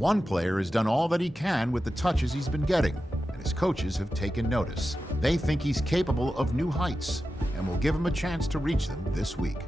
One player has done all that he can with the touches he's been getting, and his coaches have taken notice. They think he's capable of new heights and will give him a chance to reach them this week.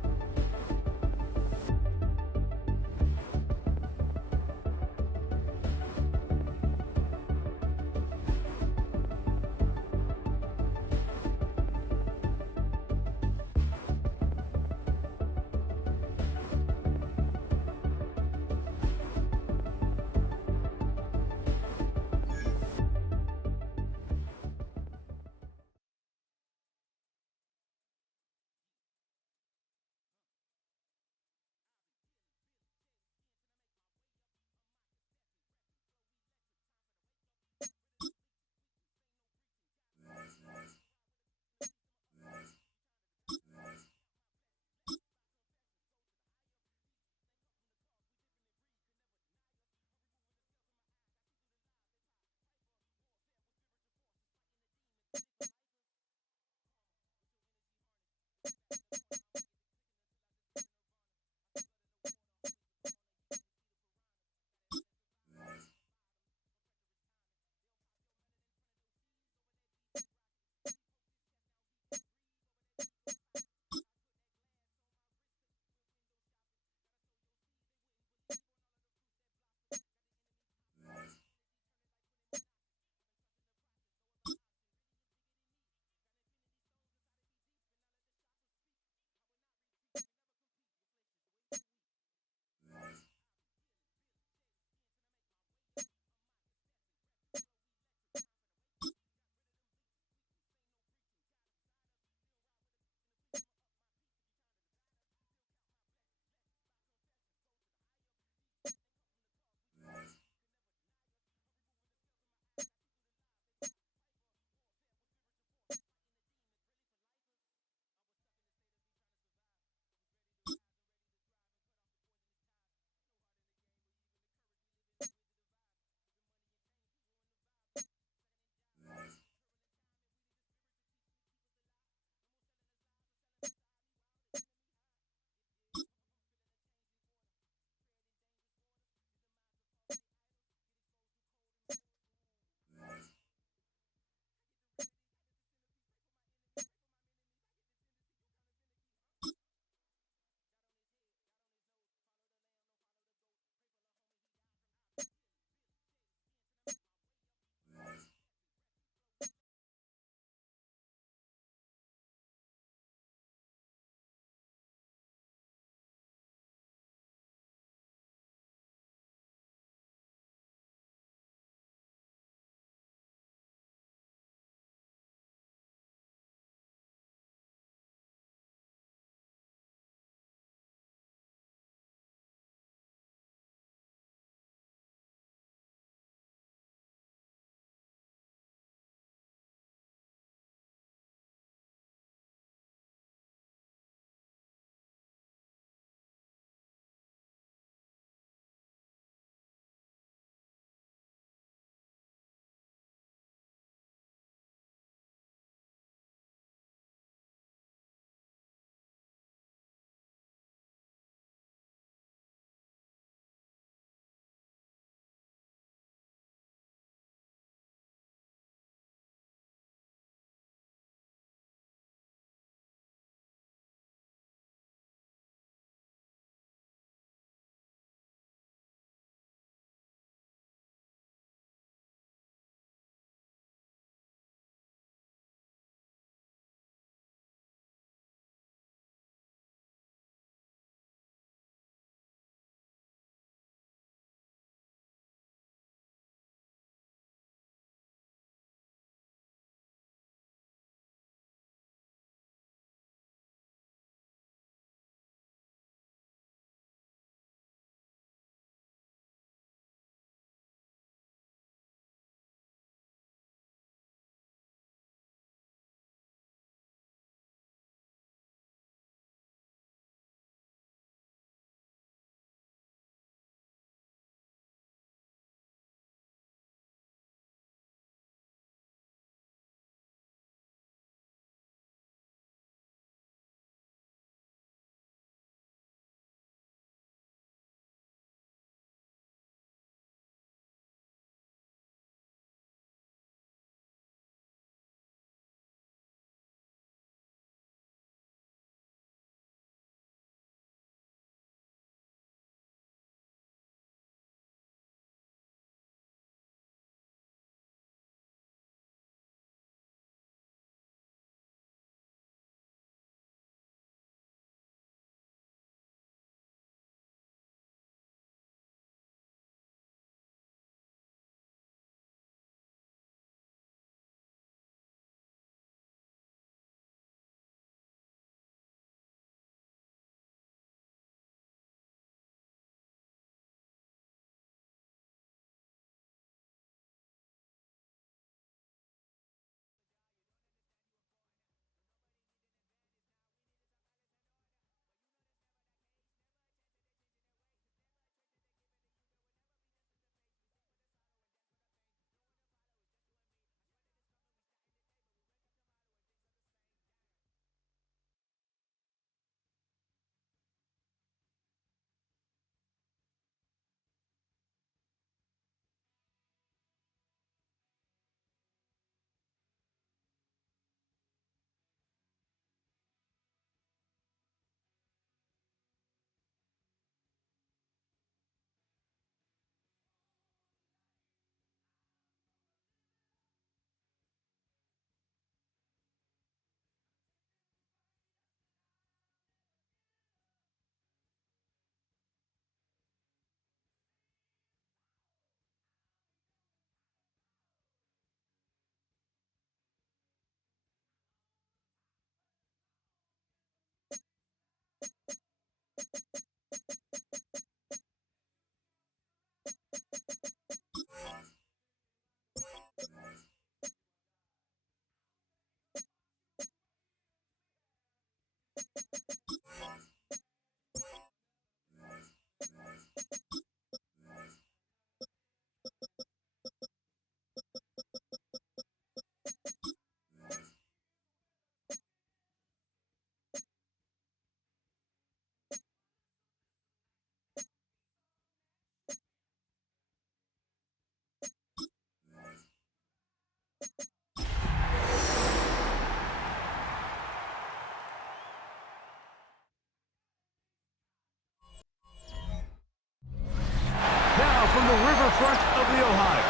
Now from the riverfront of the Ohio,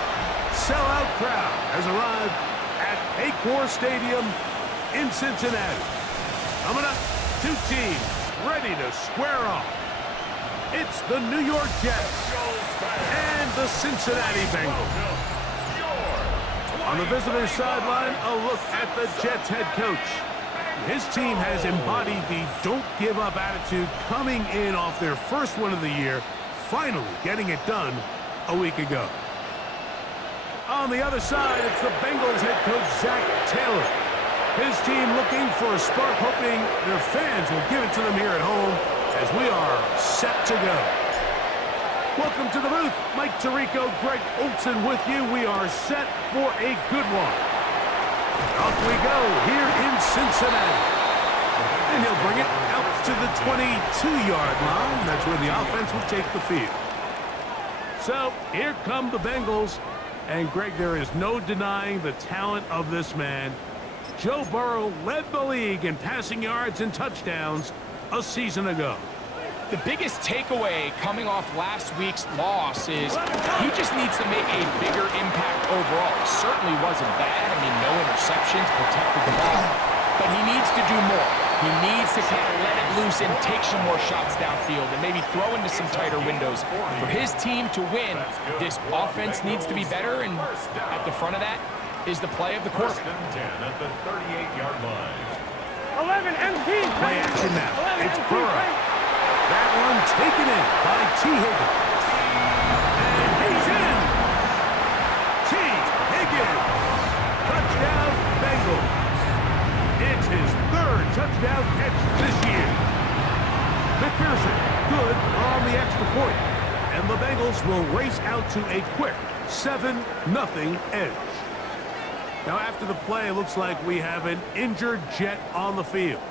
sellout crowd has arrived at Paycor Stadium in Cincinnati. Coming up, two teams ready to square off. It's the New York Jets and the Cincinnati Bengals. On the visitor's sideline, a look at the Jets head coach. His team has embodied the don't-give-up attitude coming in off their first win of the year, finally getting it done a week ago. On the other side, it's the Bengals head coach, Zach Taylor. His team looking for a spark, hoping their fans will give it to them here at home as we are set to go. Welcome to the booth. Mike Tirico, Greg Olson with you. We are set for a good one. Off we go here in Cincinnati. And he'll bring it out to the 22-yard line. That's where the offense will take the field. So here come the Bengals. And Greg, there is no denying the talent of this man. Joe Burrow led the league in passing yards and touchdowns a season ago. The biggest takeaway coming off last week's loss is he just needs to make a bigger impact overall. It certainly wasn't bad. I mean, no interceptions, protected the ball. But he needs to do more. He needs to kind of let it loose and take some more shots downfield and maybe throw into some tighter windows. For his team to win, this offense needs to be better, and at the front of that is the play of the quarterback. At the 38-yard line. 11 MP. Play action now. It's Burrow. That one taken in by T. Higgins. And he's in. T. Higgins. Touchdown, Bengals. It's his third touchdown catch this year. McPherson, good on the extra point. And the Bengals will race out to a quick 7-0 edge. Now, after the play, it looks like we have an injured Jet on the field.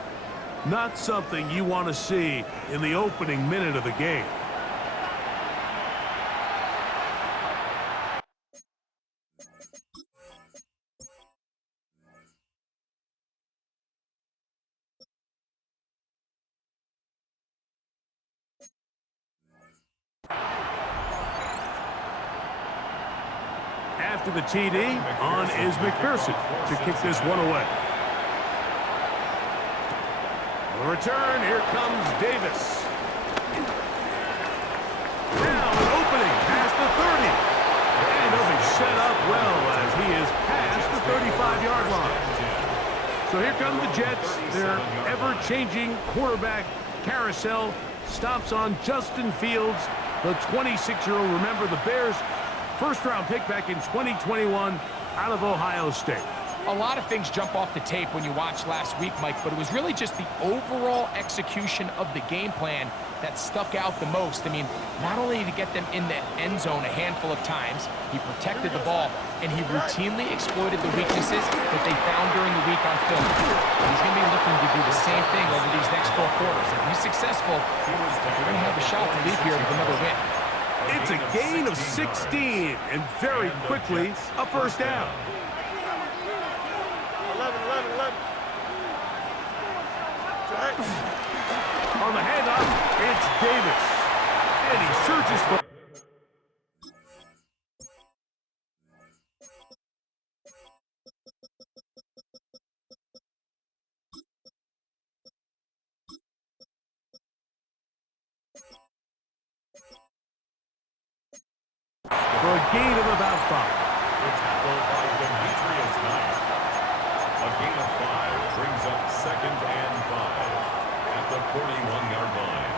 Not something you want to see in the opening minute of the game. After the TD, on is McPherson to kick this one away. The return, here comes Davis. Now an opening past the 30. And he'll be set up well as he is past the 35-yard line. So here come the Jets. Their ever-changing quarterback carousel stops on Justin Fields, the 26-year-old. Remember, the Bears' first-round pick back in 2021 out of Ohio State. A lot of things jump off the tape when you watch last week, Mike, but it was really just the overall execution of the game plan that stuck out the most. I mean, not only did he get them in the end zone a handful of times, he protected the ball, and he routinely exploited the weaknesses that they found during the week on film. He's going to be looking to do the same thing over these next 4 quarters. If he's successful, we're going to have a shot to leave here with another win. It's a gain of 16, and very quickly, a first down. 11. On the handoff, it's Davis. And he surges for... for a gain of about 5. The tackle by Demetrius Knight. A gain of 5 brings up 2nd and 5 at the 41-yard line.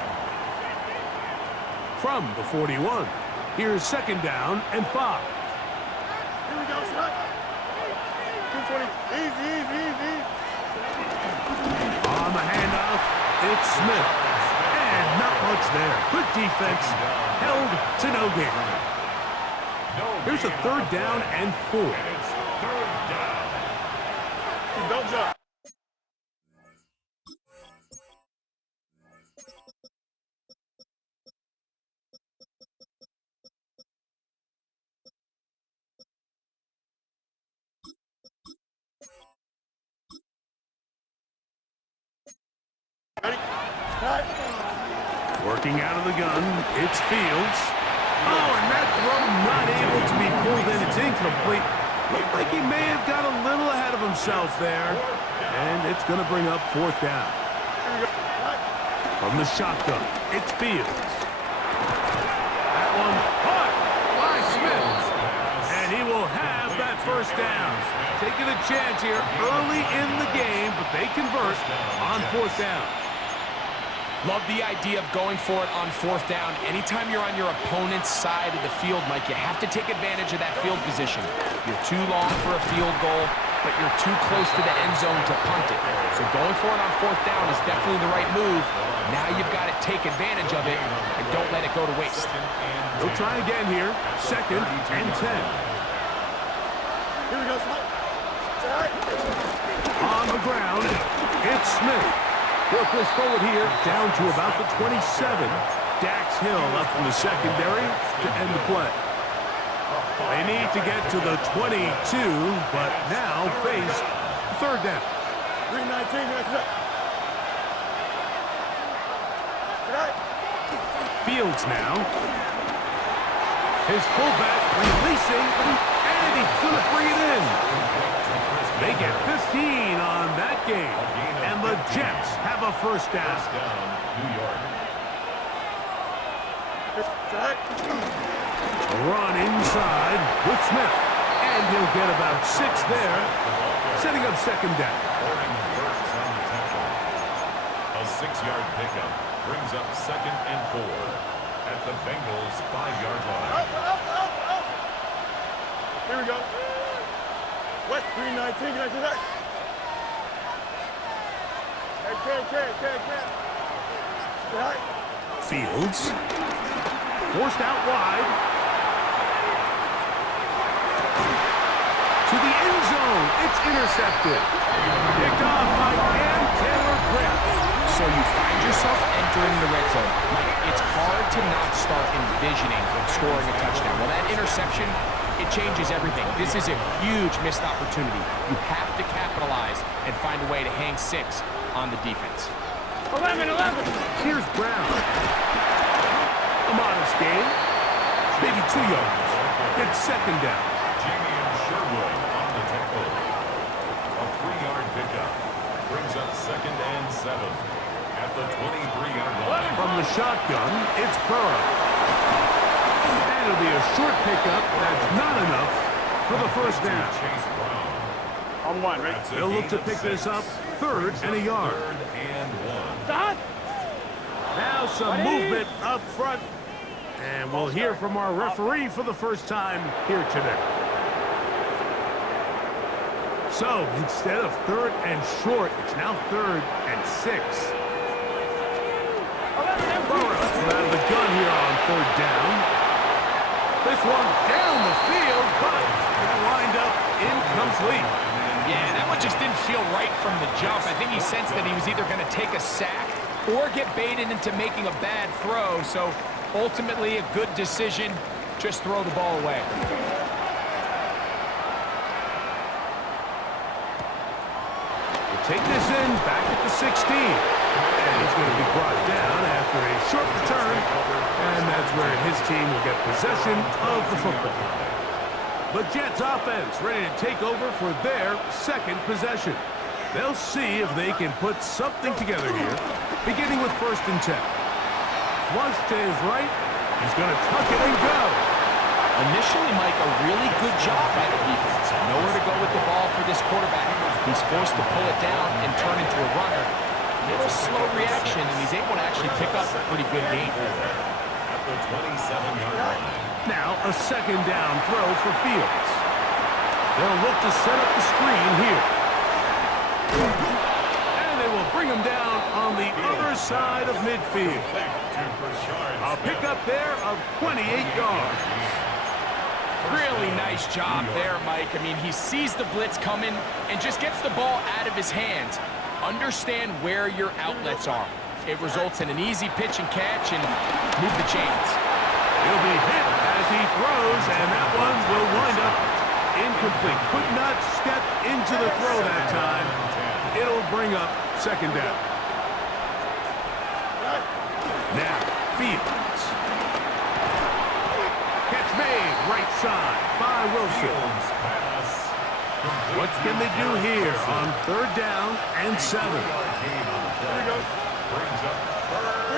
From the 41, here's second down and 5. Here we go, shot. 220. Easy, easy, easy. On the handoff, it's Smith. And not much there. Good defense. Held to no gain. Here's a third down and 4. And it's third down. Don't jump. Ready? Cut. Working out of the gun, it's Fields. Oh, and that throw not able to be pulled in. It's incomplete. Looked like he may have got a little ahead of himself there. And it's going to bring up fourth down. Here we go. Cut. From the shotgun, it's Fields. That one caught by Smith. And he will have that first down. Taking a chance here early in the game, but they convert on fourth down. Love the idea of going for it on fourth down. Anytime you're on your opponent's side of the field, Mike, you have to take advantage of that field position. You're too long for a field goal, but you're too close to the end zone to punt it. So going for it on fourth down is definitely the right move. Now you've got to take advantage of it and don't let it go to waste. They'll try again here. Second and 10. Here we go, shot. Shot. On the ground, it's Smith. They'll push forward here down to about the 27. Dax Hill up from the secondary to end the play. They need to get to the 22, but now face third down. 319, shot. Shot. Fields now. His fullback releasing, and he's going to bring it in. They get 15 on that game, and the Jets have a first down. First down, New York. Shot. A run inside with Smith, and he'll get about 6 there, setting up second down. Boring works on the tackle. A 6-yard pickup brings up second and 4 at the Bengals' 5-yard line. Up, up, up, up. Here we go. What? 319, can I see that? Can. Shot. Fields forced out wide to the end zone. It's intercepted. Picked off by Cam Taylor-Britt. So you find yourself entering the red zone. Like, it's hard to not start envisioning scoring a touchdown. Well, that interception, it changes everything. This is a huge missed opportunity. You have to capitalize and find a way to hang 6 on the defense. 11. Here's Brown. A modest gain. Maybe 2 yards. It's second down. Jamie Sherwood on the tackle. A 3-yard pickup brings up second and 7 at the 23-yard line. From the shotgun, it's Burrow. And it'll be a short pickup. That's not enough for the first down. Chase Brown. On one, right? That's a They'll look gain to of pick this 6. up third and a yard. Third and 1. Shot. Now some movement up front. And we'll hear from our referee for the first time here today. So instead of third and short, it's now third and 6. Burrow out of the gun here on third down. This one down the field, but it lined up incomplete. Yeah, that one just didn't feel right from the jump. I think he sensed that he was either going to take a sack or get baited into making a bad throw. So ultimately a good decision. Just throw the ball away. We'll take this in back at the 16. And he's going to be brought down after a short return. And that's where his team will get possession of the football. The Jets offense ready to take over for their second possession. They'll see if they can put something together here, beginning with first and 10. Flush to his right. He's going to tuck it and go. Initially, Mike, a really good job by the defense. Nowhere to go with the ball for this quarterback. He's forced to pull it down and turn into a runner. Little slow reaction, and he's able to actually pick up a pretty good gain. At the 27-yard line. Now a second down throw for Fields. They'll look to set up the screen here. And they will bring him down on the other side of midfield. A pickup there of 28 yards. Really nice job there, Mike. I mean, he sees the blitz coming and just gets the ball out of his hands. Understand where your outlets are. It results in an easy pitch and catch and move the chains. He'll be hit as he throws, and that one will wind up incomplete. Could not step into the throw that time. It'll bring up second down. Now, Fields. Catch made, right side by Wilson. What can they do here on third down and 7? Here we go.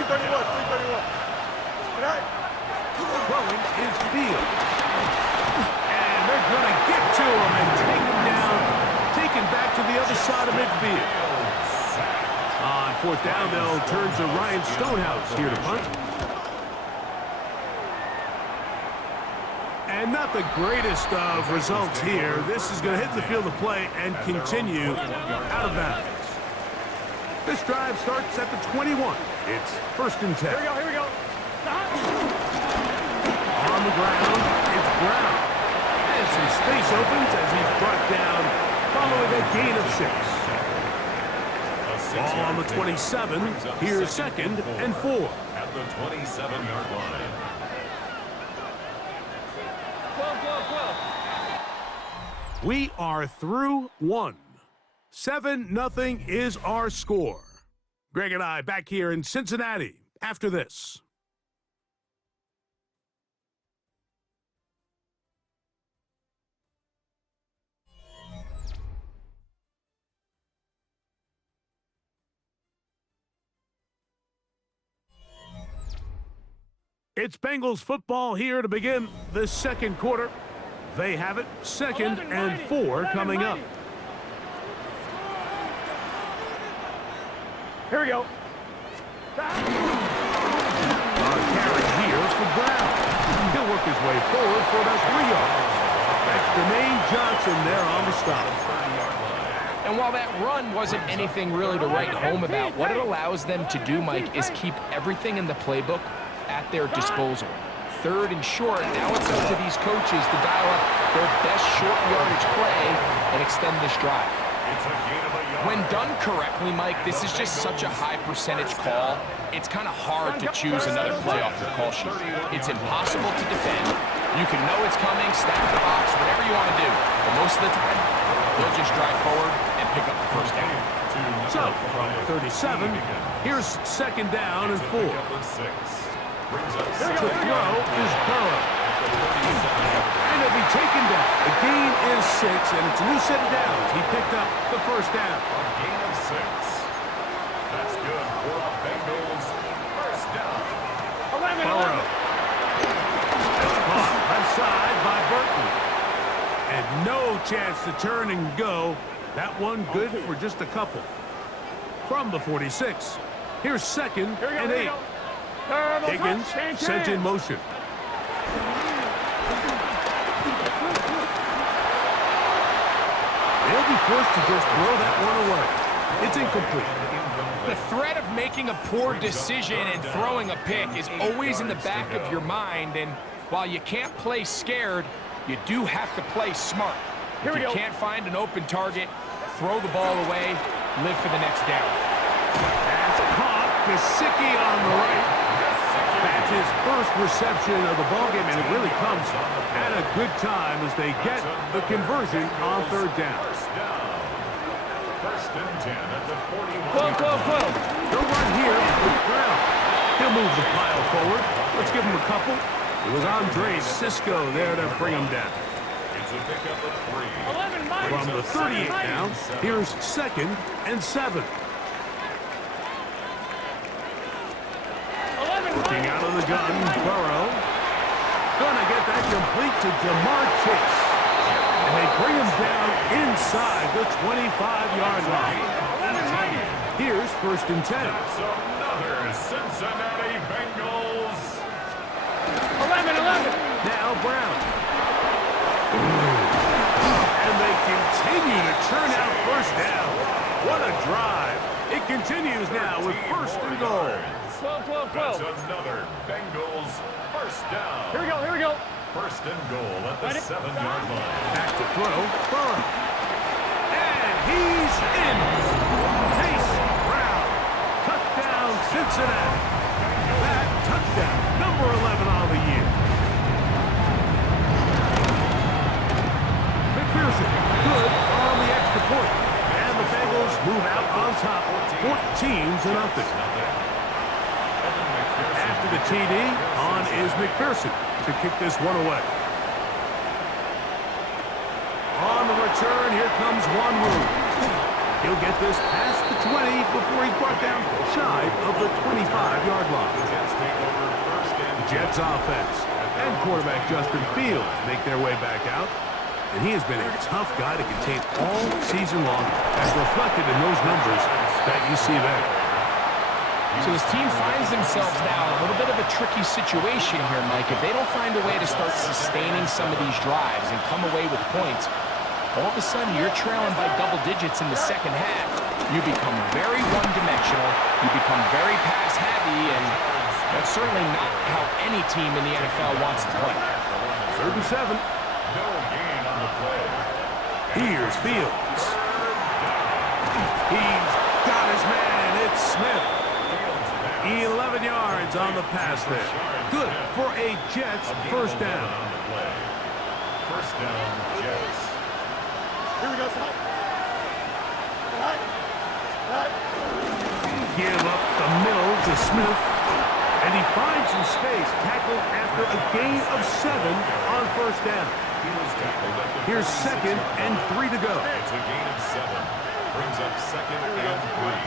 331, 331. All right. Throwing is Fields. And they're going to get to him and take him down. Taken back to the other side of midfield. On fourth down, they'll turn to Ryan Stonehouse here to punt. And not the greatest of results here. This is going to hit the field of play and continue out of bounds. This drive starts at the 21. It's first and 10. Here we go. On the ground, it's Brown. And some space opens as he's brought down following a gain of 6. Ball on the 27. Here's second and 4. At the 27-yard line. We are through 1. 7-0 is our score. Greg and I back here in Cincinnati after this. It's Bengals football here to begin the second quarter. They have it, second and 4 coming up. Here we go. Carry here for Brown. He'll work his way forward for about 3 yards. That's Jermaine Johnson there on the stop. And while that run wasn't anything really to write home about, what it allows them to do, Mike, is keep everything in the playbook at their disposal. Third and short, now it's up to these coaches to dial up their best short yardage play and extend this drive. When done correctly, Mike, this is just such a high percentage call. It's kind of hard to choose another play off your call sheet. It's impossible to defend. You can know it's coming, stack the box, whatever you want to do. But most of the time, they'll just drive forward and pick up the first down. So, from 37, here's second down and 4. To throw is Burrow. And he'll be taken down. The gain is 6, and it's a new set of downs. He picked up the first down. A gain of 6. That's good for the Bengals. First down. Burrow. That's caught left side by Burton. And no chance to turn and go. That one good for just a couple. From the 46, here's second and 8. Higgins sent in motion. They'll be forced to just throw that one away. It's incomplete. The threat of making a poor decision and throwing a pick is always in the back of your mind, and while you can't play scared, you do have to play smart. If you can't find an open target, throw the ball away, live for the next down. That's caught. Gesicki on the right. That's his first reception of the ballgame, and it really comes at a good time as they get the conversion on third down. First and 10 at the 41. They'll run here with Brown. He'll move the pile forward. Let's give him a couple. It was Andre Cisco there to bring him down. It's a pickup of 3. From the 38 now, here's second and 7. Working out of the gun, Burrow. Gonna get that complete to Jamar Chase. And they bring him down inside the 25-yard line. Here's 1st and 10. That's another Cincinnati Bengals. 11. Now Brown. And they continue to churn out 1st down. What a drive. It continues now with 1st and goal. 12. That's another Bengals 1st down. Here we go. 1st and goal at the 7-yard line. Back to throw. Burrow. And he's in. Chase Brown. Touchdown, Cincinnati. That touchdown, number 11 on the year. McPherson, good on the extra point. And the Bengals move out on top, 14-0. After the TD, on is McPherson to kick this one away. On the return, here comes Wanwu. He'll get this past the 20 before he's brought down shy of the 25-yard line. The Jets offense and quarterback Justin Fields make their way back out. And he has been a tough guy to contain all season long, as reflected in those numbers that you see there. So his team finds themselves now in a little bit of a tricky situation here, Mike. If they don't find a way to start sustaining some of these drives and come away with points, all of a sudden you're trailing by double digits in the second half. You become very one-dimensional. You become very pass-heavy, and that's certainly not how any team in the NFL wants to play. 3rd and 7. No gain on the play. Here's Fields. He's got his man. It's Smith. 11 yards on the pass there. Good for a Jets 1st down. 1st down, Jets. Here we go, son. Give up the middle to Smith. And he finds some space, tackled after a gain of 7 on 1st down. Here's 2nd and 3 to go. It's a gain of 7. Brings up 2nd and 3.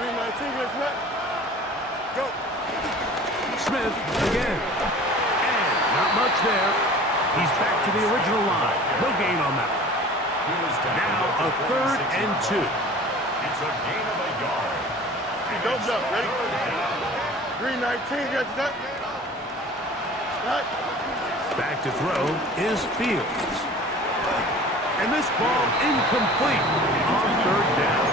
3:19, let's run. Go. Smith again. And not much there. He's back to the original line. No gain on that. Now a 3rd and 2. It's a gain of a yard. Don't jump, ready? 3:19, got that? Right. Back to throw is Fields. And this ball incomplete on 3rd down.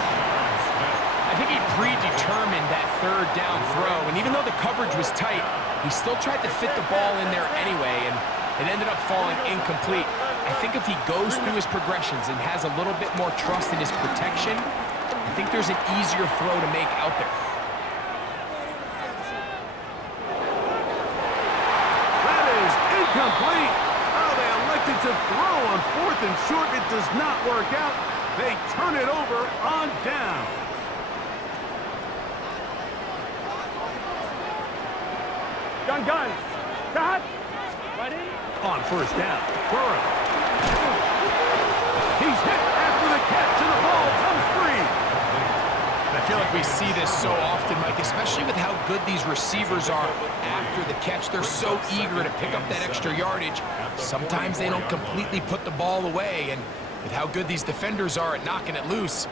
I think he predetermined that 3rd down throw, and even though the coverage was tight, he still tried to fit the ball in there anyway, and it ended up falling incomplete. I think if he goes through his progressions and has a little bit more trust in his protection, I think there's an easier throw to make out there. That is incomplete. Oh, they elected to throw on 4th and short. It does not work out. They turn it over on down. Gun. Cut. Ready? On 1st down, Burrow. He's hit after the catch, and the ball comes free. I feel like we see this so often, Mike, especially with how good these receivers are after the catch. They're so eager to pick up that extra yardage. Sometimes they don't completely put the ball away, and with how good these defenders are at knocking it loose,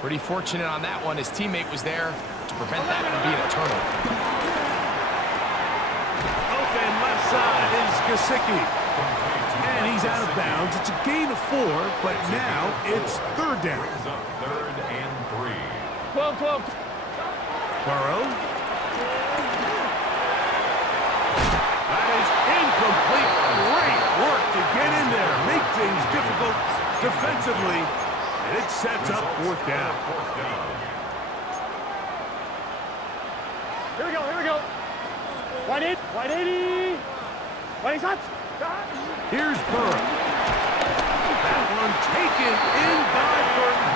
pretty fortunate on that one. His teammate was there to prevent that from being a turnover. Open left side is Gesicki. And he's out of bounds. It's a gain of 4, but now it's 3rd down. Brings up 3rd and 3. 12. Burrow. That is incomplete. Great work to get in there. Make things difficult defensively. And it sets up 4th down. 4th down. Here we go. 180. 20 shots. Here's Burrow. That one taken in by Burton.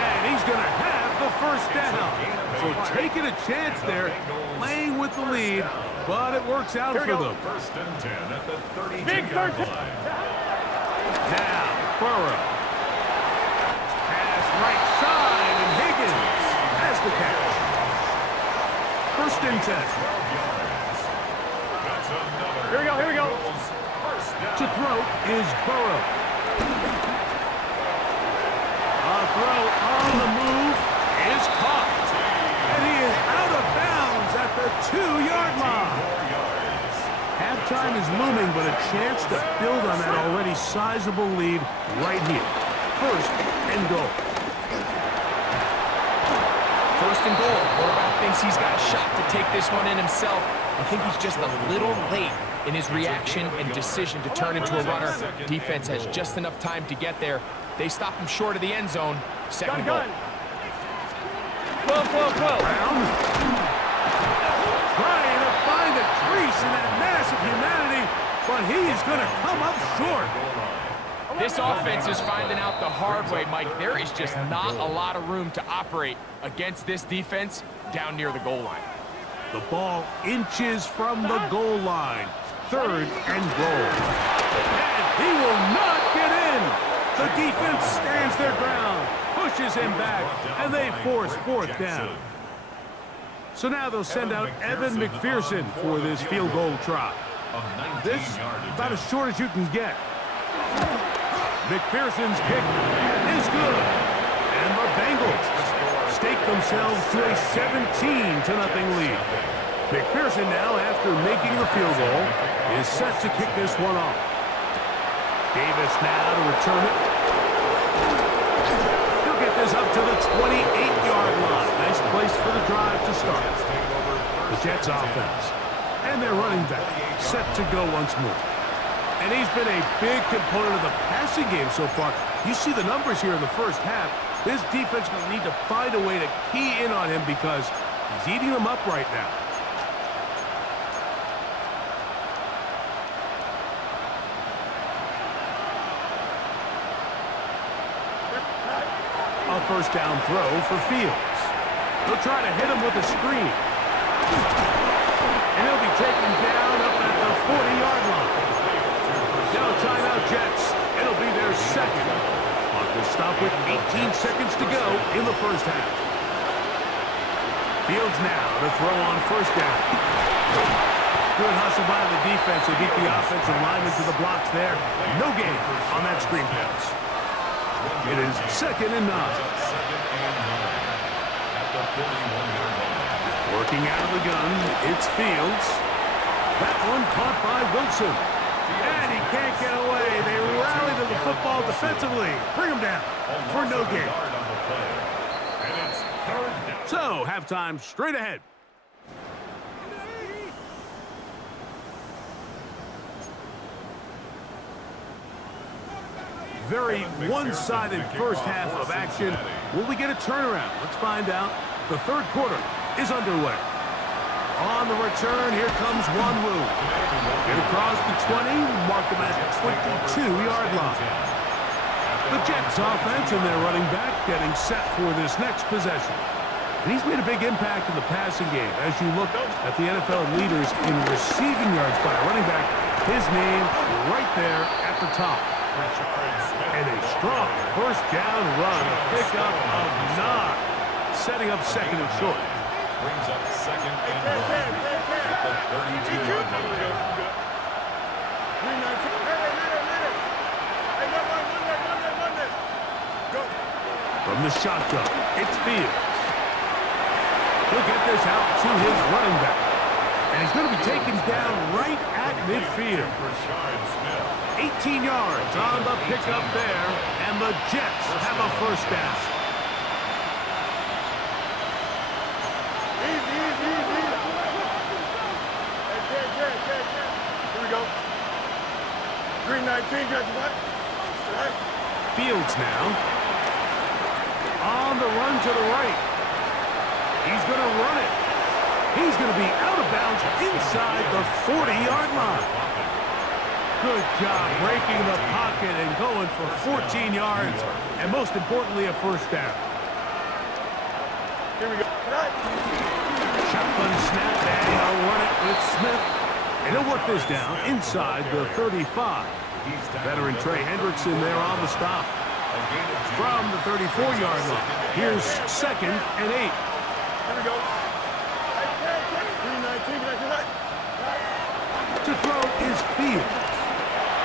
And he's going to have the 1st down. So taking a chance there, playing with the lead, but it works out for them. 1st and 10 at the 32-yard Big 3rd line. Now, Burrow. Pass right side, and Higgins has the catch. 1st and 10. 12 yards. That's another. Here we go. First down. To throw is Burrow. A throw on the move 2-yard line. Halftime is looming, but a chance to build on that already sizable lead right here. First and goal. First and goal. Quarterback thinks he's got a shot to take this one in himself. I think he's just a little late in his reaction and decision to turn into a runner. Defense has just enough time to get there. They stop him short of the end zone. Second goal. Brown. Trying to find a crease in that mass of humanity, but he is going to come up short. This offense is finding out the hard way, Mike. There is just not a lot of room to operate against this defense down near the goal line. The ball inches from the goal line. Third and goal. And he will not get in. The defense stands their ground, pushes him back, and they force fourth down. So now they'll send out Evan McPherson for this field goal try. This about as short as you can get. McPherson's kick is good. And the Bengals stake themselves to a 17-0 lead. McPherson now, after making the field goal, is set to kick this one off. Davis now to return it. He'll get this up to the 28-yard line. Nice place for the drive to start. The Jets offense and their running back set to go once more. And he's been a big component of the passing game so far. You see the numbers here in the first half. This defense will need to find a way to key in on him because he's eating them up right now. A first down throw for Fields. They'll try to hit him with a screen. And he'll be taken down up at the 40-yard line. Now timeout Jets. It'll be their second. Clock will stop with 18 seconds to go in the first half. Fields now to throw on first down. Good hustle by the defense. They beat the offensive lineman to the blocks there. No gain on that screen pass. It is 2nd and 9. Working out of the gun, it's Fields. That one caught by Wilson. And he can't get away. They rally to the football defensively. Bring him down for no gain. So, halftime straight ahead. Very one-sided first half of action. Will we get a turnaround? Let's find out. The third quarter is underway. On the return, here comes Wanwu. Get across the 20, mark him at the 22-yard line. The Jets offense and their running back getting set for this next possession. And he's made a big impact in the passing game. As you look at the NFL leaders in receiving yards by a running back, his name right there at the top. And a strong first down run, a pickup of 9, setting up second and short. Brings up second and 1 at the 32-yard line. From the shotgun, it's Fields. He'll get this out to his running back. And he's going to be taken down right at midfield. 18 yards on the pickup there, and the Jets have a first down. Easy. Here we go. Green 19, guys, what? Fields now. On the run to the right. He's going to run it. He's going to be out of bounds inside the 40-yard line. Good job breaking the pocket and going for 14 yards, and most importantly, a first down. Here we go. Shotgun snap, and he'll run it with Smith. And he'll work this down inside the 35. Veteran Trey Hendrickson there on the stop. From the 34-yard line, here's 2nd and 8. Here we go. Green 19, guys, what? To throw is Fields.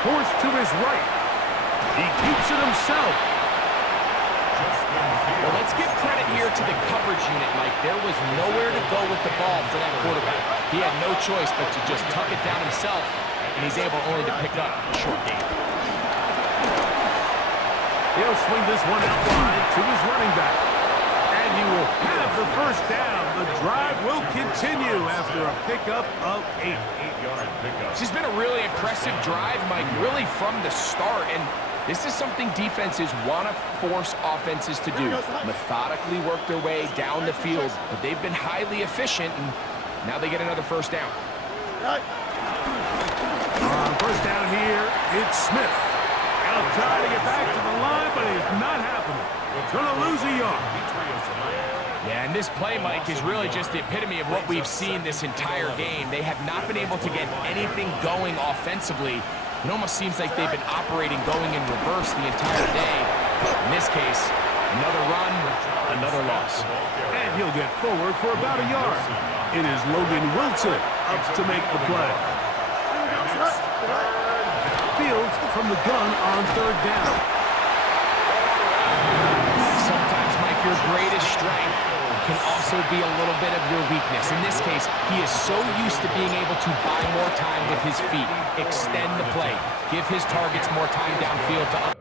Forced to his right. He keeps it himself. Well, let's give credit here to the coverage unit, Mike, there was nowhere to go with the ball for that quarterback. He had no choice but to just tuck it down himself, and he's able only to pick up a short gain. He'll swing this one out wide to his running back. And he will have the first down. The drive will continue after a pickup of 8. 8-yard pickup. This has been a really impressive drive, Mike, really from the start. And this is something defenses want to force offenses to do. Methodically work their way down the field, but they've been highly efficient, and now they get another first down. On first down here, it's Smith. He'll try to get back to the line, but it's not happening. Going to lose a yard. Yeah, and this play, Mike, is really just the epitome of what we've seen this entire game. They have not been able to get anything going offensively. It almost seems like they've been operating going in reverse the entire day. In this case, another run, another loss. And he'll get forward for about a yard. It is Logan Wilson up to make the play. Fields from the gun on third down. Sometimes, Mike, your greatest strength can also be a little bit of your weakness. In this case, he is so used to being able to buy more time with his feet, extend the play, give his targets more time downfield to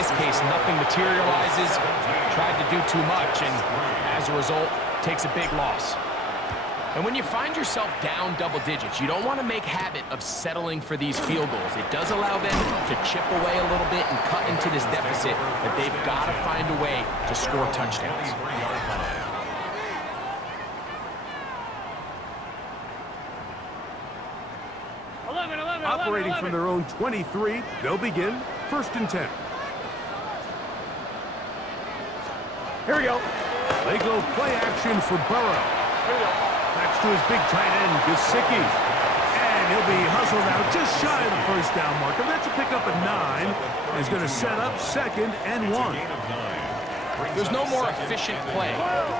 this case, nothing materializes. Tried to do too much, and as a result, takes a big loss. And when you find yourself down double digits, you don't want to make habit of settling for these field goals. It does allow them to chip away a little bit and cut into this deficit, but they've got to find a way to score touchdowns. Operating from their own 23, they'll begin 1st and 10. Here we go. They go play action for Burrow. Here we go. Backs to his big tight end, Gesicki. And he'll be hustled out just shy of the 1st down marker. That's a pickup at 9. He's going to set up 2nd and 1. There's no more efficient play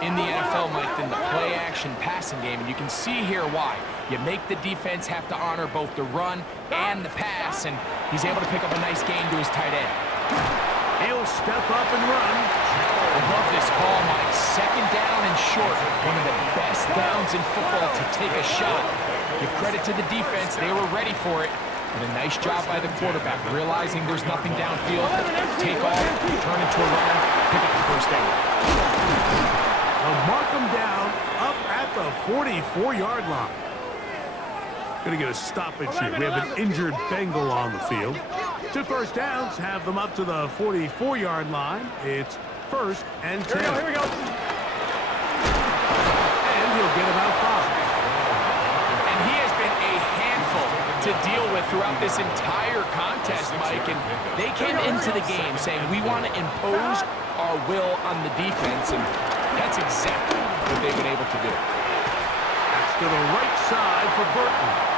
in the NFL, Mike, than the play-action passing game, and you can see here why. You make the defense have to honor both the run and the pass, and he's able to pick up a nice gain to his tight end. He'll step up and run. I love this call, Mike. 2nd down and short. One of the best downs in football to take a shot. Give credit to the defense. They were ready for it. And a nice job by the quarterback, realizing there's nothing downfield. Take off, turn into a runner, pick up the 1st down. They'll mark him down up at the 44-yard line. Going to get a stoppage here. We have an injured Bengal on the field. 2 first downs have them up to the 44-yard line. It's 1st and 10. Here we go. And he'll get about 5. And he has been a handful to deal with throughout this entire contest, Mike. And they came into the game saying, we want to impose our will on the defense. And that's exactly what they've been able to do. That's to the right side for Burton.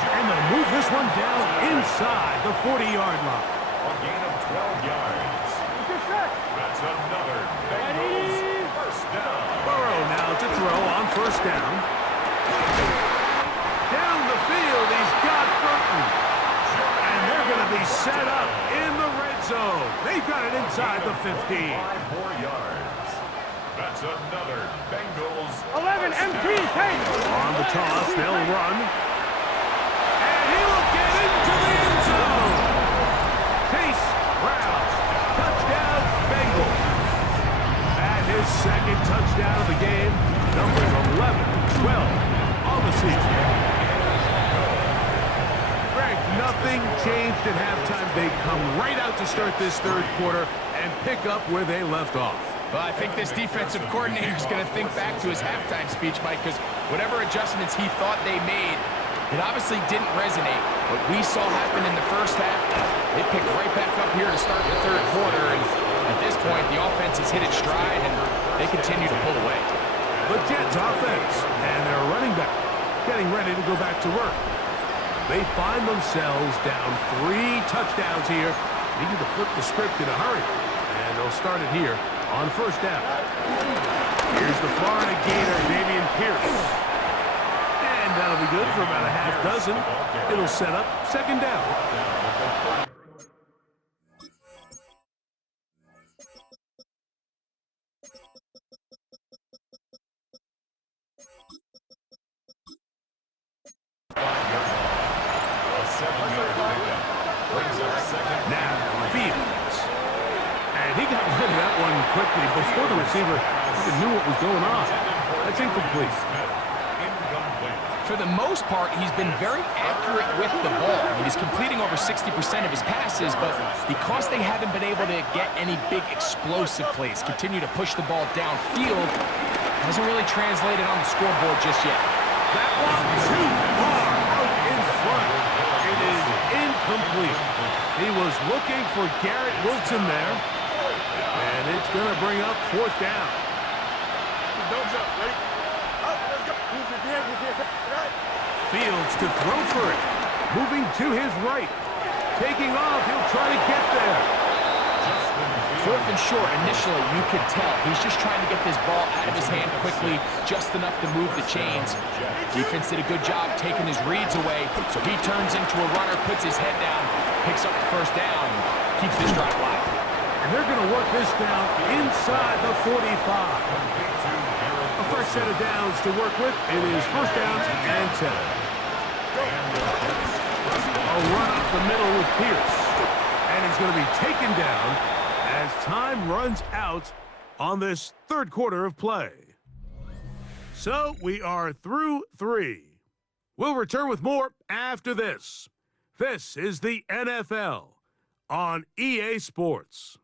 And they'll move this one down inside the 40-yard line. A gain of 12 yards. That's another Bengals 1st down. Burrow now to throw on 1st down. Down the field, he's got Burton. And they're going to be set up in the red zone. They've got it inside the 15. 5 more yards. That's another Bengals 11 MPK. On the toss, they'll run. And he will get into the end zone. Chase Brown. Touchdown, Bengals. And his 2nd touchdown of the game. Numbers 11, 12 on the season. Greg, nothing changed at halftime. They come right out to start this 3rd quarter and pick up where they left off. Well, I think this defensive coordinator is going to think back to his halftime speech, Mike, because whatever adjustments he thought they made, it obviously didn't resonate. What we saw happen in the 1st half, they picked right back up here to start the 3rd quarter, and at this point, the offense has hit its stride, and they continue to pull away. The Jets offense and their running back getting ready to go back to work. They find themselves down 3 touchdowns here, needing to flip the script in a hurry. And they'll start it here on 1st down. Here's the Florida Gator, Dameon Pierce. And that'll be good for about a half dozen. It'll set up 2nd down. Now, Fields. And he got rid of that one quickly before the receiver even knew what was going on. That's incomplete. For the most part, he's been very accurate with the ball. I mean, he's completing over 60% of his passes, but because they haven't been able to get any big explosive plays, continue to push the ball downfield, hasn't really translated on the scoreboard just yet. That one too far out in front. It is incomplete. He was looking for Garrett Wilson there. And it's going to bring up 4th down. Don't jump. Ready? Up. Let's go. Fields to throw for it. Moving to his right. Taking off. He'll try to get there. 4th and short, initially, you could tell he's just trying to get this ball out of his hand quickly, just enough to move the chains. Defense did a good job taking his reads away, so he turns into a runner, puts his head down, picks up the 1st down, and keeps this drive alive. And they're going to work this down inside the 45. A fresh set of downs to work with. It is 1st down and 10. A run up the middle with Pierce. And he's going to be taken down as time runs out on this third quarter of play. So we are through 3. We'll return with more after this. This is the NFL on EA Sports.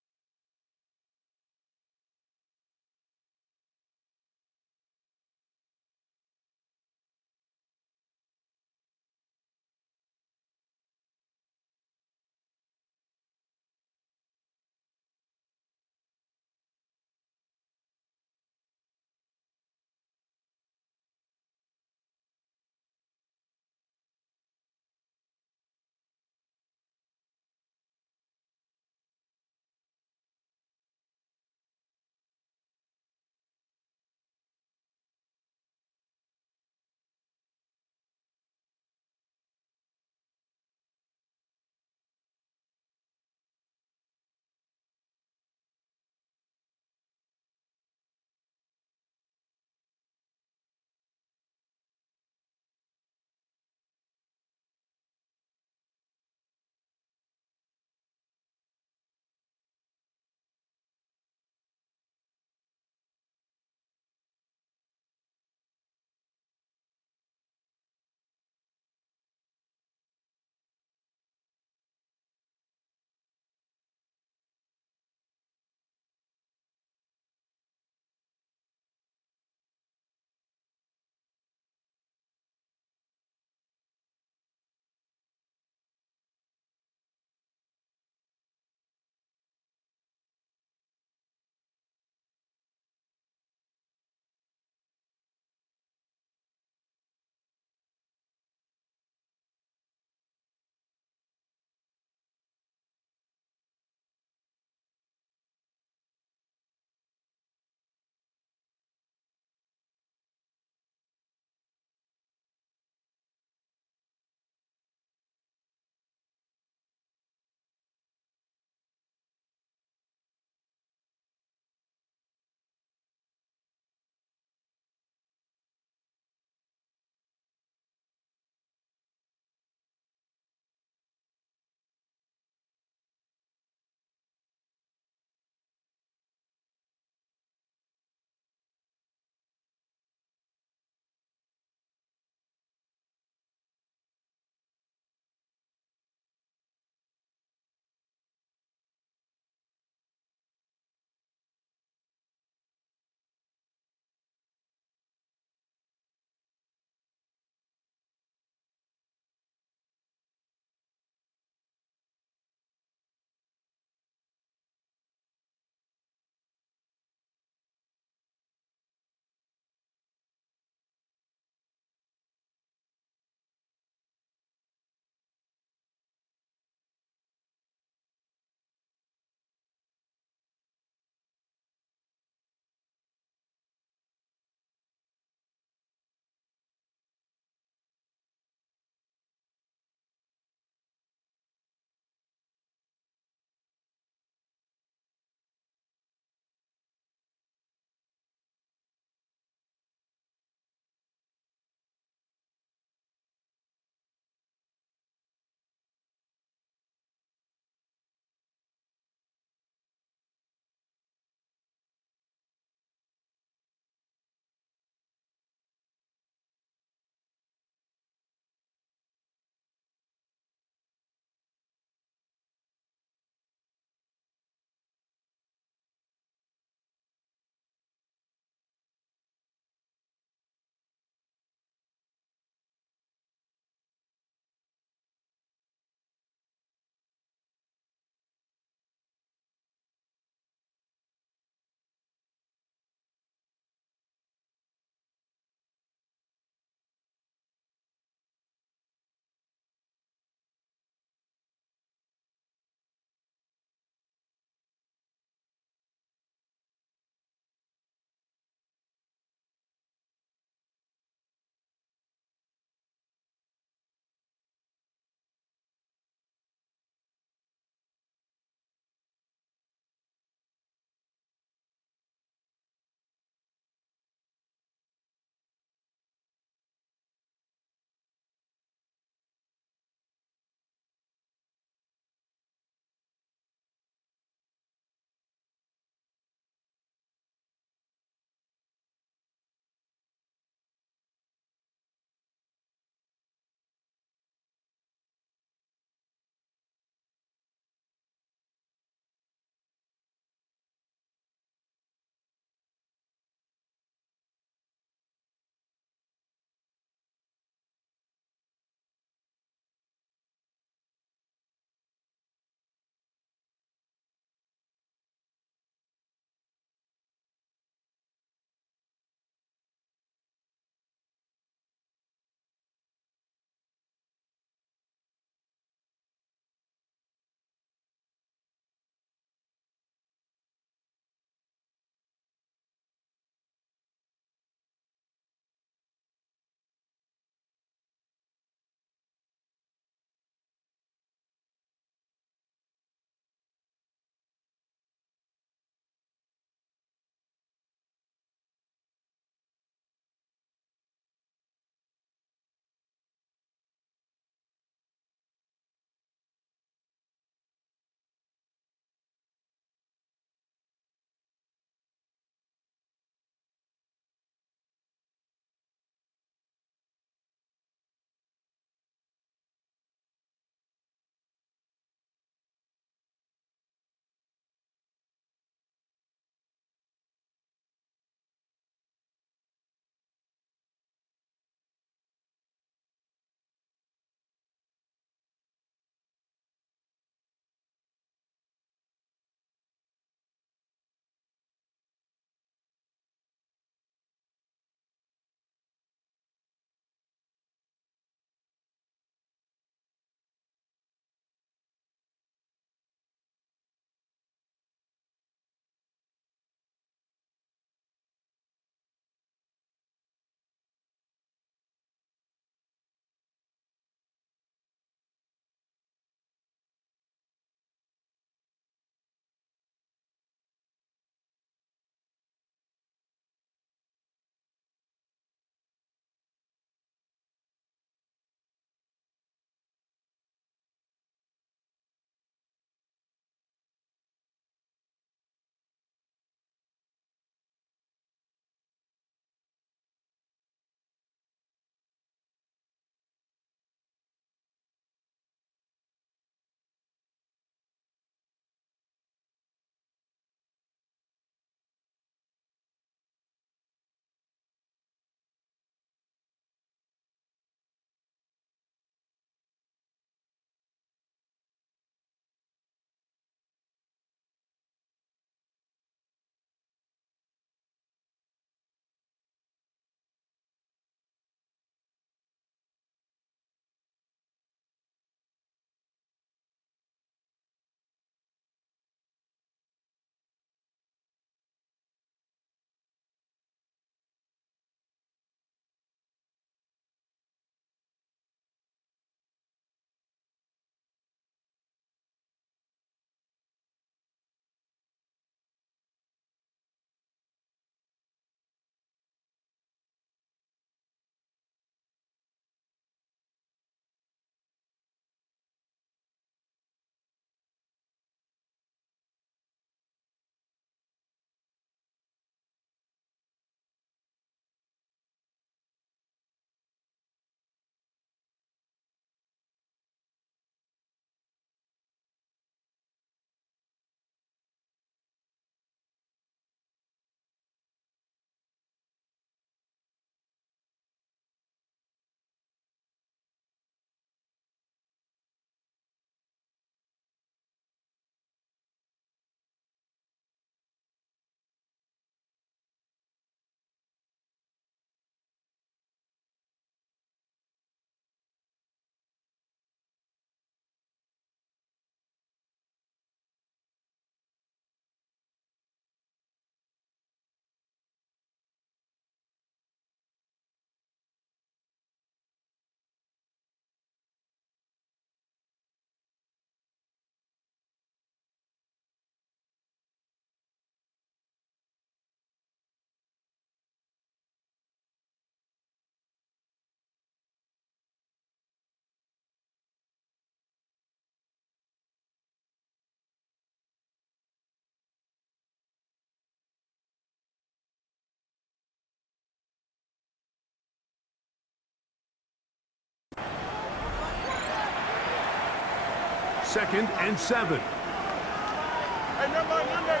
2nd and 7. Hey, Monday.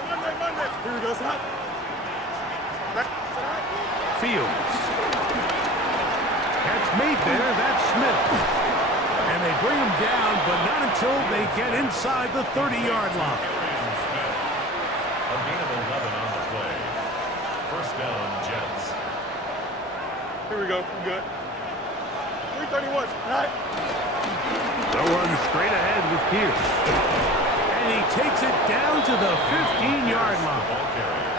Here we go, stop. Fields. Catch made there, that's Smith. And they bring him down, but not until they get inside the 30-yard line. A gain of 11 on the play. First down, Jets. Here we go, we're good. 3:31, right? They'll run straight ahead with Pierce. And he takes it down to the 15-yard line. Ball carrier.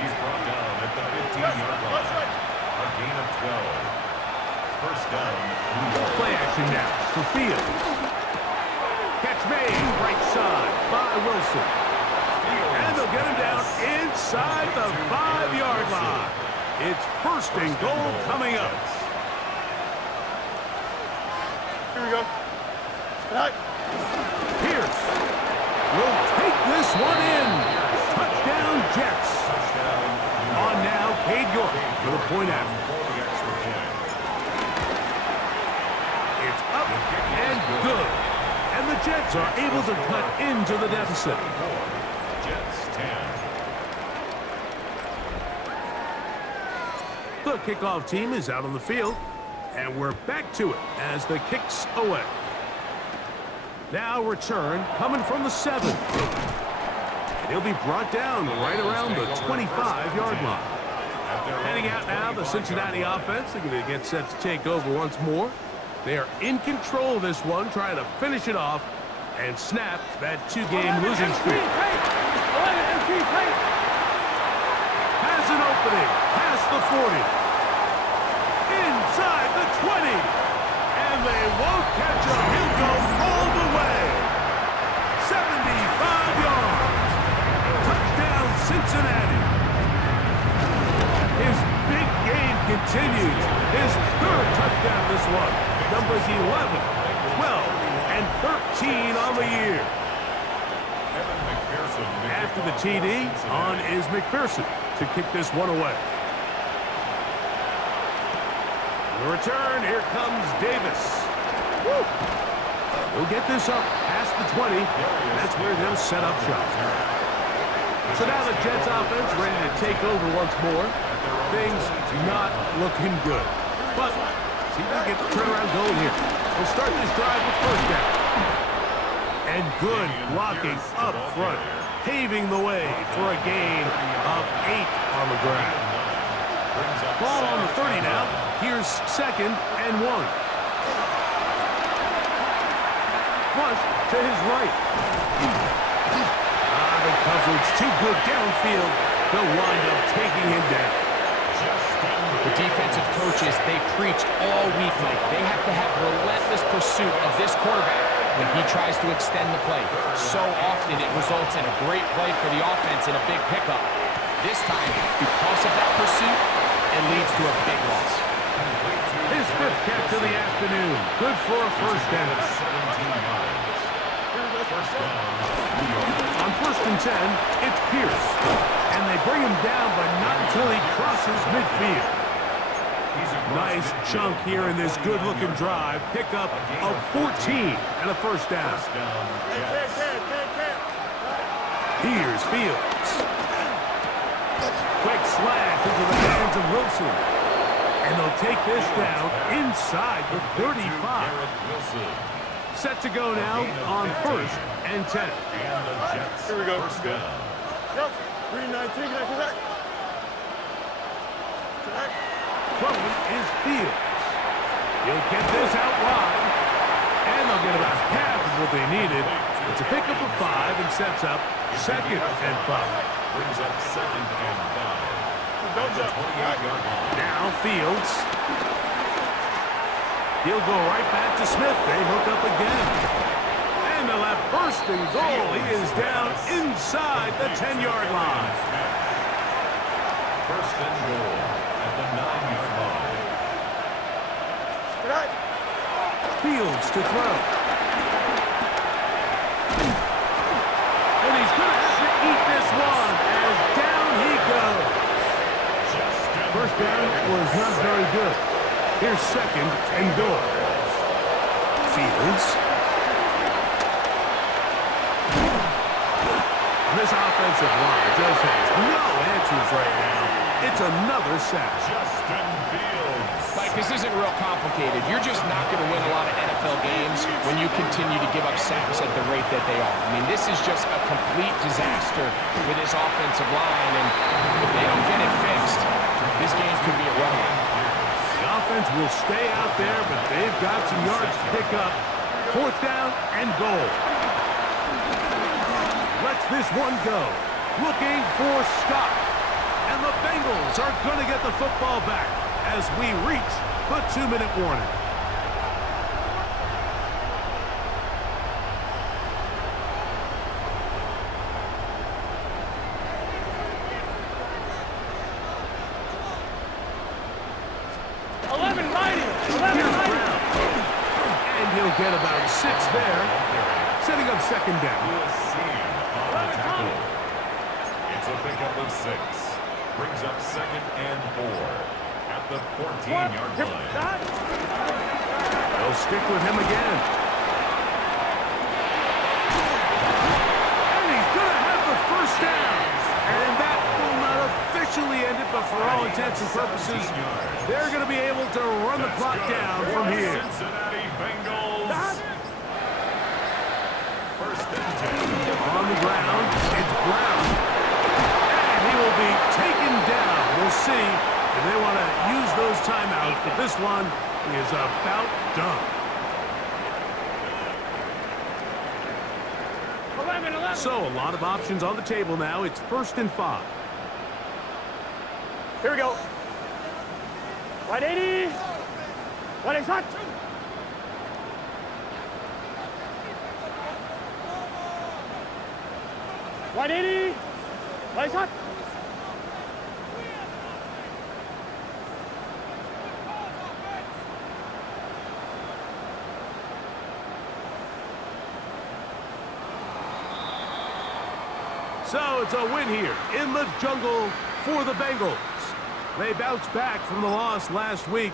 He's brought down at the 15-yard line. A gain of 12. First down, New York. Play action now for Fields. Catch made, right side by Wilson. And they'll get him down inside the 5-yard line. It's first and goal coming up. Here we go. Right. Pierce will take this one in. Touchdown, Jets. On now, Cade York for the point after. For the extra point. It's up and good. And the Jets are able to cut into the deficit. Jets 10. The kickoff team is out on the field, and we're back to it as the kicks away. Now return coming from the 7. And he'll be brought down right around the 25-yard line. Heading out now, the Cincinnati offense. They're going to get set to take over once more. They are in control of this one, trying to finish it off and snap that 2-game losing streak. Has an opening past the 40. Inside the 20. And they won't catch him. He'll go all the way. 75 yards. Touchdown, Cincinnati. His big game continues. His 3rd touchdown this one. Numbers 11, 12, and 13 on the year. After the TD, on is McPherson to kick this one away. The return, here comes Davis. Woo! He'll get this up past the 20, and that's where they'll set up shop. So now the Jets offense ready to take over once more. Things not looking good. But see if they get the turnaround going here. We'll start this drive with first down. And good blocking up front, paving the way for a gain of 8 on the ground. Ball on the 30 now. Here's 2nd and 1. Flush to his right. The coverage too good downfield. They'll wind up taking him down. The defensive coaches, they preach all week, Mike. They have to have relentless pursuit of this quarterback when he tries to extend the play. So often it results in a great play for the offense and a big pickup. This time, because of that pursuit, it leads to a big loss. His 5th catch of the afternoon. Good for a first down. On 1st and 10, it's Pierce. And they bring him down, but not until he crosses midfield. Nice chunk here in this good-looking drive. Pickup of 14 and a first down. Here's Fields. Quick slash into the hands of Wilson. And they'll take this down inside the 35. Set to go now on 1st and 10. Here we go. Yep. 3:19, can I see that? Throwing is Fields. He'll get this out wide. And they'll get about half of what they needed. It's a pickup of 5 and sets up 2nd and 5. Brings up 2nd and 5. Don't jump. Now Fields. He'll go right back to Smith. They hook up again. And they'll have 1st and goal. He is down inside the 10-yard line. 1st and goal at the 9-yard line. Right. Fields to throw. And he's going to have to eat this one as down he goes. First down was not very good. Here's 2nd and goal. Fields. This offensive line just has no answers right now. It's another sack. Justin Fields. Mike, this isn't real complicated. You're just not going to win a lot of NFL games when you continue to give up sacks at the rate that they are. I mean, this is just a complete disaster for this offensive line, and if they don't get it fixed, this game could be a runaway. The offense will stay out there, but they've got some yards to pick up. 4th down and goal. Lets this one go. Looking for Scott. And the Bengals are going to get the football back as we reach the 2-minute warning. And he'll get about 6 there, setting up 2nd down. CIN on the tackle. It's a pickup of 6. Brings up 2nd and 4 at the 14-yard line. They'll stick with him again. And he's going to have the 1st down. And that will not officially end it, but for all intents and purposes, they're going to be able to run the clock down from here. Cincinnati Bengals. 1st and 10. On the ground, it's Brown. And he will be taken down. We'll see if they want to use those timeouts, but this one is about done. 11. So a lot of options on the table now. It's 1st and 5. Here we go. 180. 180 hot. 180. 180 hot. So it's a win here in the jungle for the Bengals. They bounced back from the loss last week.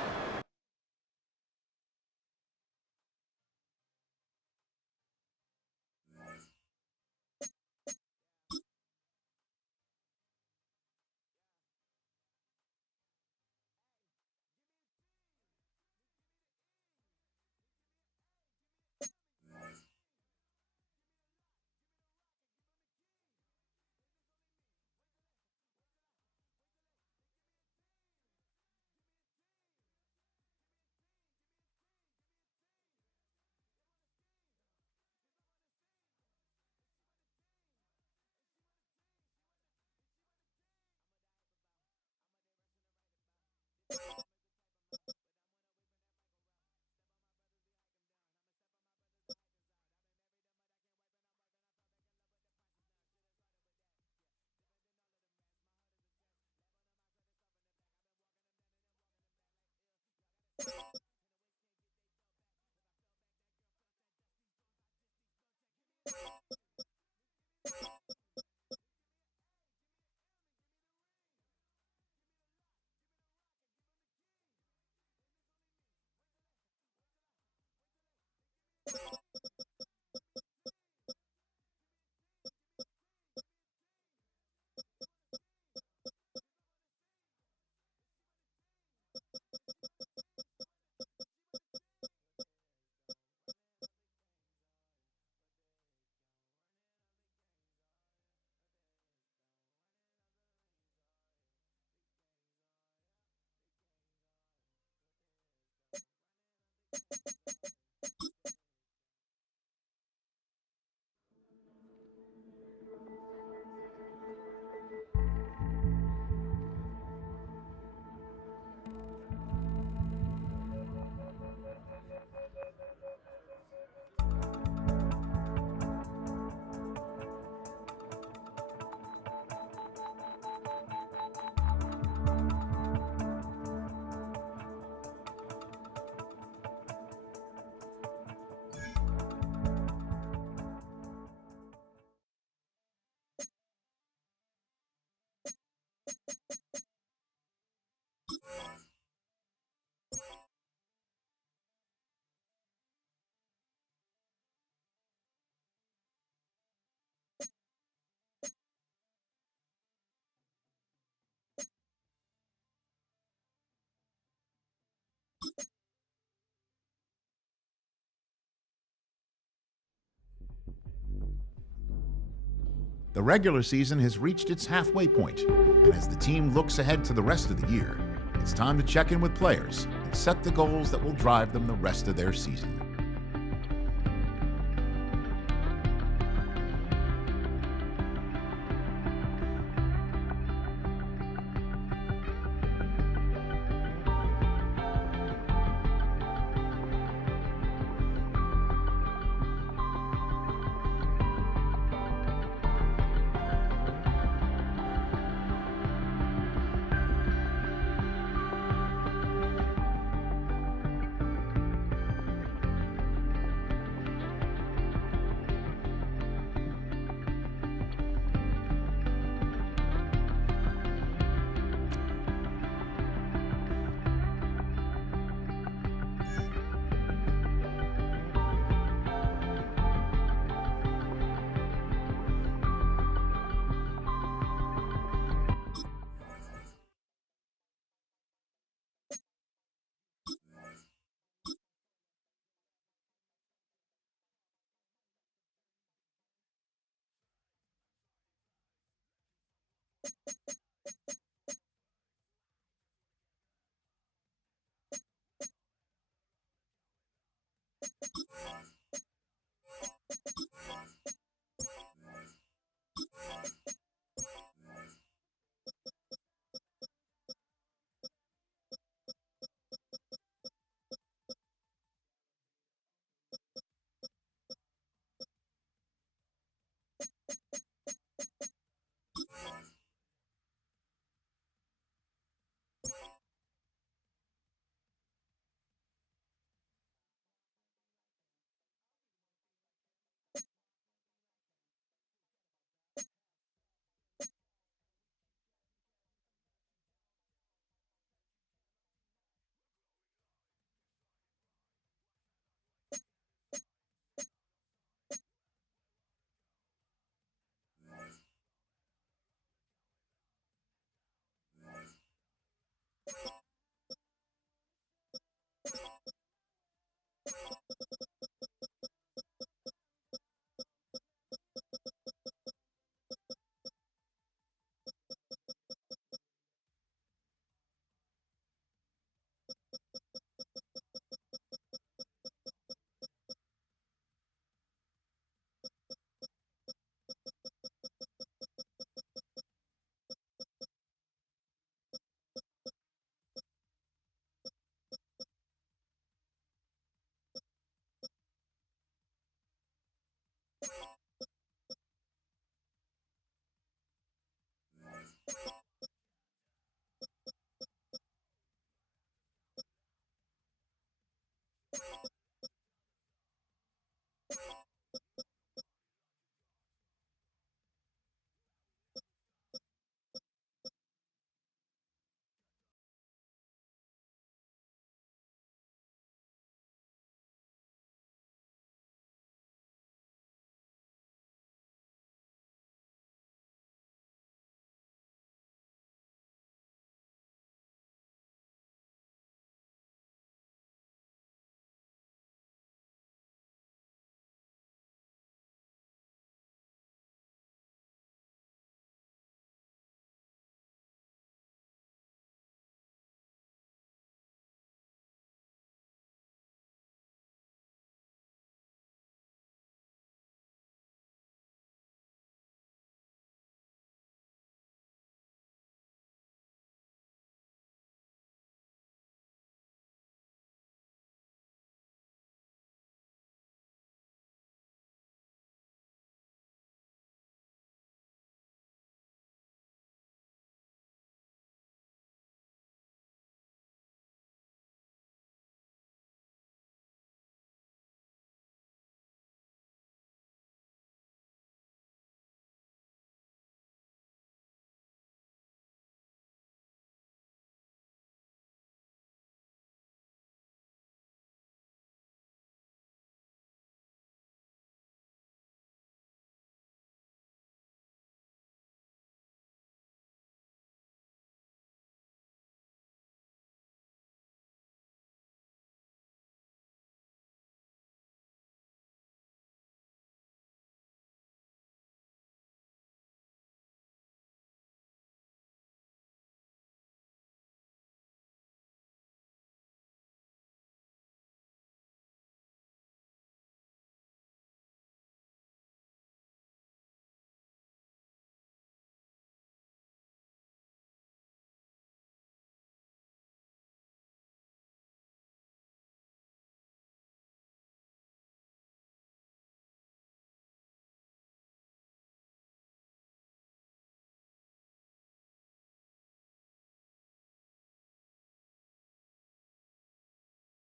The regular season has reached its halfway point, and as the team looks ahead to the rest of the year, it's time to check in with players and set the goals that will drive them the rest of their season.